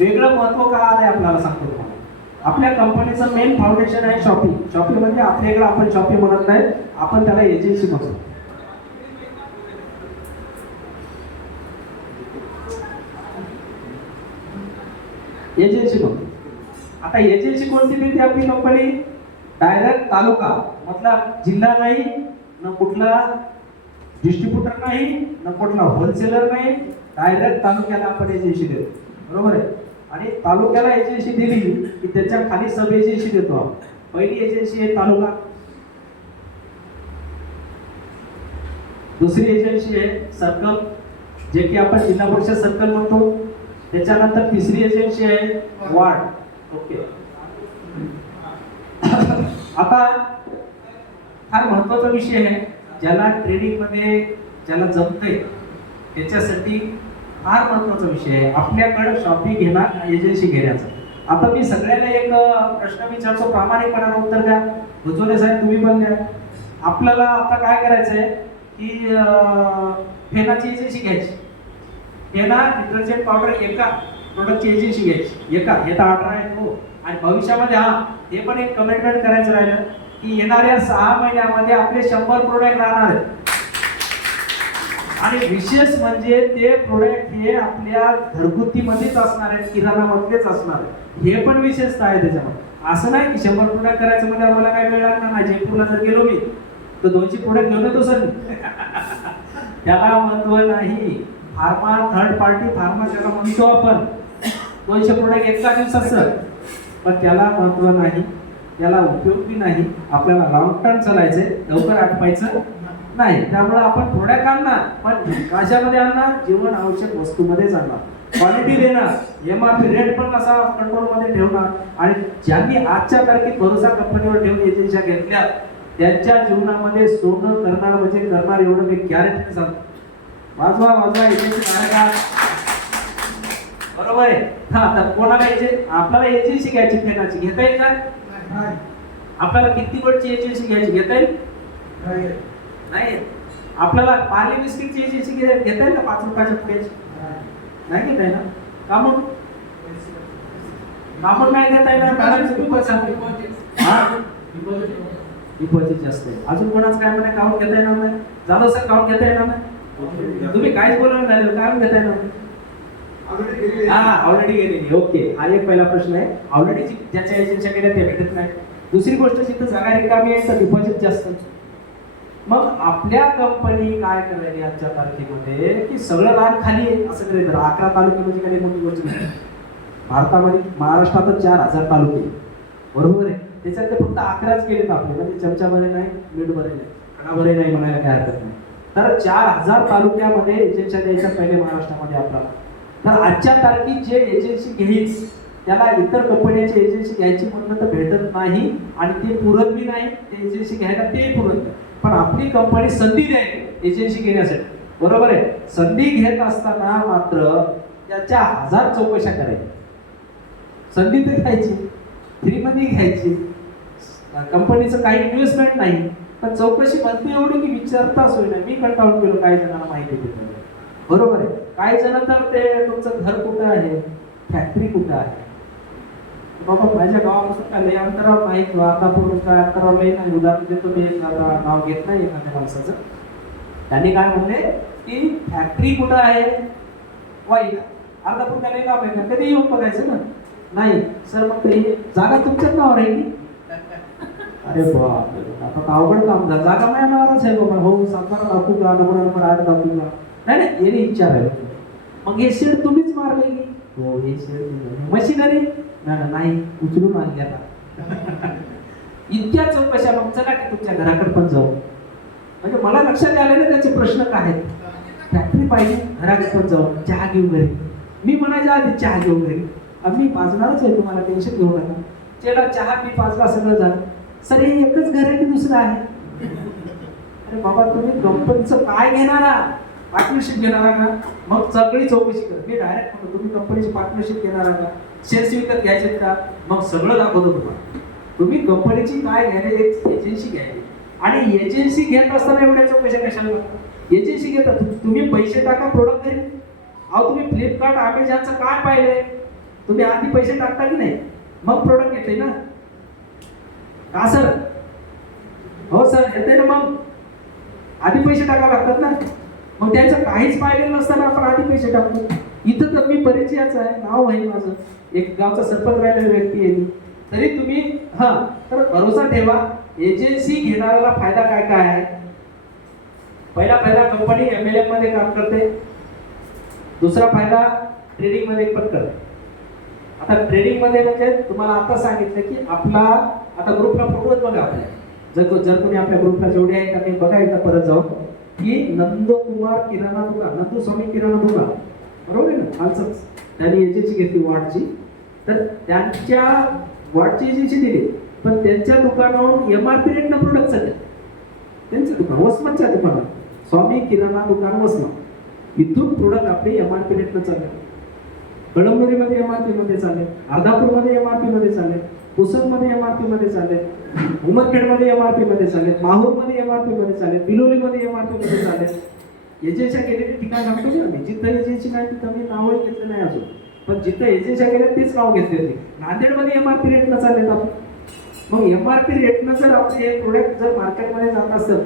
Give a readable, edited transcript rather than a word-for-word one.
वेगळं महत्व का आलंय आपल्याला सांगतो तुम्हाला. आपल्या कंपनीचं मेन फाउंडेशन आहे शॉपी. शॉपी म्हणजे आपल्याकडे आपण शॉपी म्हणत नाही, आपण त्याला एजन्सी म्हणतो. एजन्सी म्हणतो. आता एजन्सी कोणती देते आपली कंपनी? डायरेक्ट तालुका मतलब जिल्हा नाही, न कुठला डिस्ट्रीब्युटर नाही, न कुठला होलसेलर नाही, डायरेक्ट तालुक्याला आपण एजन्सी देतो. बरोबर आहे. आणि तालुक्याला एजन्सी दिली की त्याच्या खाली सब एजन्सी देतो आपण. पहिली एजन्सी आहे तालुका, दुसरी एजन्सी आहे सर्कल, जे की आपण जिल्हा परिषद सर्कल म्हणतो. त्याच्यानंतर तिसरी एजन्सी आहे वार्ड. ओके. आता फार महत्वाचा विषय आहे, ज्याला ट्रेडिंग मध्ये ज्याला जमतंय त्याच्यासाठी फार महत्वाचा विषय आहे आपल्याकडे शॉपी घेणार एजन्सी घेण्याचा. आता मी सगळ्यांना एक प्रश्न विचारतो, प्रामाणिकपणाने उत्तर द्या. भुजोले साहेब तुम्ही पण द्या. आपल्याला आता काय करायचंय की फेनाची एजन्सी घ्यायची. फेना डिटर्जंट पावडर एका प्रोडक्टची एजन्सी घ्यायची, एका हे तर ऑर्डर आहे हो. आणि भविष्यामध्ये हे पण एक कमिटमेंट करायचं राहिलं की येणाऱ्या 6 महिन्यामध्ये आपले 100 प्रोडक्ट राहणार आहेत. आणि विशेष म्हणजे ते प्रोडक्ट हे आपल्या घरगुतीमध्येच असणार आहेत, किराणामध्येच असणार आहे. हे पण विशेषता आहे त्याच्यामध्ये. असं नाही की 100 प्रोडक्ट करायचं म्हणजे आम्हाला काय मिळणार नाही. जयपूरला जर गेलो मी तर 200 प्रोडक्ट घेऊन येतो सर. त्याला महत्व नाही. फार्मा थर्ड पार्टी फार्मा त्याला म्हणतो आपण 200 प्रोडक्ट एका दिवसात सर, पण त्याला महत्व नाही, त्याला उपयोगी नाही. आपल्याला लॉंग टर्म चालायचे, लवकर आटपायचं नाही. त्यामुळे आपण प्रोडक्ट आणणार, पण कशामध्ये आणणार? जीवन आवश्यक वस्तूमध्येच आणणार. क्वालिटी देणार, एमआरपी रेट पण असा कंट्रोल मध्ये ठेवणार. आणि ज्यांनी आजच्या तारखेत भरोसा कंपनीवर ठेवून एजन्सी घेतल्या त्यांच्या जीवनामध्ये सोनं करणार म्हणजे करणार, एवढं मी गॅरंटी सांगतो. वाजवा वाजवा एजन्सी नारगार. बरोबर आहे. हा, तर कोणाला आपल्याला एजन्सी घ्यायची फेनाची, घेता येईल का? आपल्याला किती वर्षची एजन्सी घ्यायची, घेता येईल? नाही. आपल्याला पार्ले बिस्किटची एजन्सी घेता येईल का 5 रुपयाच्या पुढ्याची? नाही घेता येईल ना. का म्हणून नाही घेता येईल? डिपॉझिट जास्त आहे. अजून कोणाच काय म्हणे काउंट घेता येणार नाही? झालं सर, काउंट घेता येणार नाही. तुम्ही काहीच बोलणार नाही, काय घेता येणार? ऑलरेडी गेलेली. ओके, हा एक पहिला प्रश्न आहे. ऑलरेडी ज्याच्या एजन्सी गेल्या त्या भेटत नाही. दुसरी गोष्ट, जिथं जागा रिकामी आहे तर डिपॉझिट जास्त. मग आपल्या कंपनी काय करायची आजच्या तारखेमध्ये की सगळं रान खाली आहे असं करायचं. 11 तालुके म्हणजे काही मोठी गोष्ट नाही. भारतामध्ये महाराष्ट्रात 4000 तालुके, बरोबर आहे. त्याच्यात फक्त 11च केलेत आपले, म्हणजे चमचा बरे नाही, मीठ बरे नाही, खाना बरे नाही म्हणायला काय हरकत नाही. तर 4000 तालुक्यामध्ये एजन्सी द्यायच्या पहिले महाराष्ट्रामध्ये आपल्याला. तर आजच्या तारखेत जे एजन्सी घेईल त्याला इतर कंपन्यांची एजन्सी घ्यायची म्हणलं तर भेटत नाही, आणि ते पुरत बी नाही. ते एजन्सी घ्यायला ते पुरत नाही. पण आपली कंपनी संधी देईल एजन्सी घेण्यासाठी, बरोबर आहे. संधी घेत असताना मात्र त्याच्या 1000 चौकशा करायच्या. संधी तर घ्यायची, फ्रीमध्ये घ्यायची, कंपनीचं काही इन्व्हेस्टमेंट नाही, पण चौकशी म्हणते एवढी की विचारताच होईना. मी कंटाळून गेलो काही जणांना माहिती देतो, बरोबर आहे. काही जण तर ते तुमचं घर कुठं आहे, फॅक्टरी कुठं आहे. बाबा माझ्या गावापासून काय अंतरावर नाही, किंवा अर्धापूर काय अंतरावर नाही. उदाहरण देतो मी, नाव घेत नाही एखाद्या माणसाचं. त्यांनी काय म्हणले की फॅक्टरी कुठं आहे, वाई अर्धापूर काय गाव आहे का, कधी येऊन बघायचं ना. नाही सर, मग ते जागा तुमच्याच नावावर आहे की? अरे बाप, आता अवघड काम झालं. जागा माझ्या नावावरच आहे बाबा. हो, 7 दाखवू का, नंबर 8 दाखवू का? नाही नाही, येणे इच्छा आहे. मग हे शेड तुम्हीच मारले की? हो, हे शेड मशिनरी नाही, उचलून आणली आता. इतक्या चौकशा. मग चला की तुमच्या घराकडे पण जाऊ. म्हणजे मला लक्षात आले ना त्याचे प्रश्न काय आहेत. फॅक्टरी पाहिजे, घराकडे पण जाऊ, चहा घेऊ घरी. मी म्हणायच्या आधी चहा घेऊ घरी. आम्ही पाजणारच आहे, तुम्हाला टेन्शन घेऊ नका. चला चहा मी पाजला, सगळं झालं. सर हे एकच घर आहे की दुसरं आहे? अरे बाबा, तुम्ही कंपनीचं काय घेणारा, पार्टनरशिप घेणारा का? मग सगळी चौकशी कर. मी डायरेक्ट म्हणतो तुम्ही कंपनीची पार्टनरशिप घेणारा का, शेअर्स विकत घ्यायचे का? मग सगळं दाखवतो तुम्हाला. तुम्ही कंपनीची काय घ्यायला, एक एजन्सी घ्यायची. आणि एजन्सी घेत असताना एवढ्या चौकशा कशाला? एजन्सी घेतात तुम्ही, पैसे टाका प्रोडक्ट घरी. अहो तुम्ही फ्लिपकार्ट अमेझॉनचं काय पाहिलंय? तुम्ही आधी पैसे टाकता की नाही, मग प्रोडक्ट येते ना. का सर? हो सर, येते ना. मग आधी पैसे टाकावे लागतात ना. मग त्याचं काहीच पाहिलेलं नसताना आपण आधी पैसे टाकतो. इथं तर मी परिचयाचं आहे, नाव आहे माझं, एक गावचा सरपंच राहिलेला व्यक्ती आहे मी. तरी तुम्ही तर भरोसा ठेवा. एजन्सी घेणाऱ्याला फायदा काय काय आहे? पहिला कंपनी MLM मध्ये काम करते. दुसरा फायदा ट्रेडिंग मध्ये पण करते. आता ट्रेडिंग मध्ये म्हणजे तुम्हाला आता सांगितलं की आपला आता ग्रुपला फोटोच बघा आपल्या. जर कोणी आपल्या ग्रुपला जेवढे आहेत त्यांनी बघा एकदा परत जाऊन की नंदकुमार किराणा दुकान, नंदुस्वामी किराणा दुकान, बरोबर आहे ना? आलचंच त्यांनी एजन्सी घेतली वॉटची. तर त्यांच्या वॉटची एजन्सी दिली, पण त्यांच्या दुकानावरून MRP रेटनं प्रोडक्ट चालले. त्यांचं दुकान वसमतच्या दुकानात, स्वामी किराणा दुकान वसमत, इथून प्रोडक्ट आपले MRP रेटनं चालले. कळमनुरीमध्ये MRP मध्ये चालले, अर्धापूरमध्ये MRP मध्ये चालले, पुसदमध्ये MRP मध्ये चालले, उमरखेडमध्ये MRP मध्ये चालले, माहूरमध्ये MRP मध्ये चालले, बिलोलीमध्ये MRP मध्ये चालले. एजन्सी गेलेले ठिकाण सांगतो की आम्ही, जिथं एजन्सी नाही तिथं मी नावही घेतलं नाही अजून, पण जिथं एजन्सी गेल्या तेच नाव घेतले होते. नांदेडमध्ये MRP रेटनं चालले आपण. मग MRP रेटनं जर आपले हे प्रोडक्ट जर मार्केटमध्ये जात असतं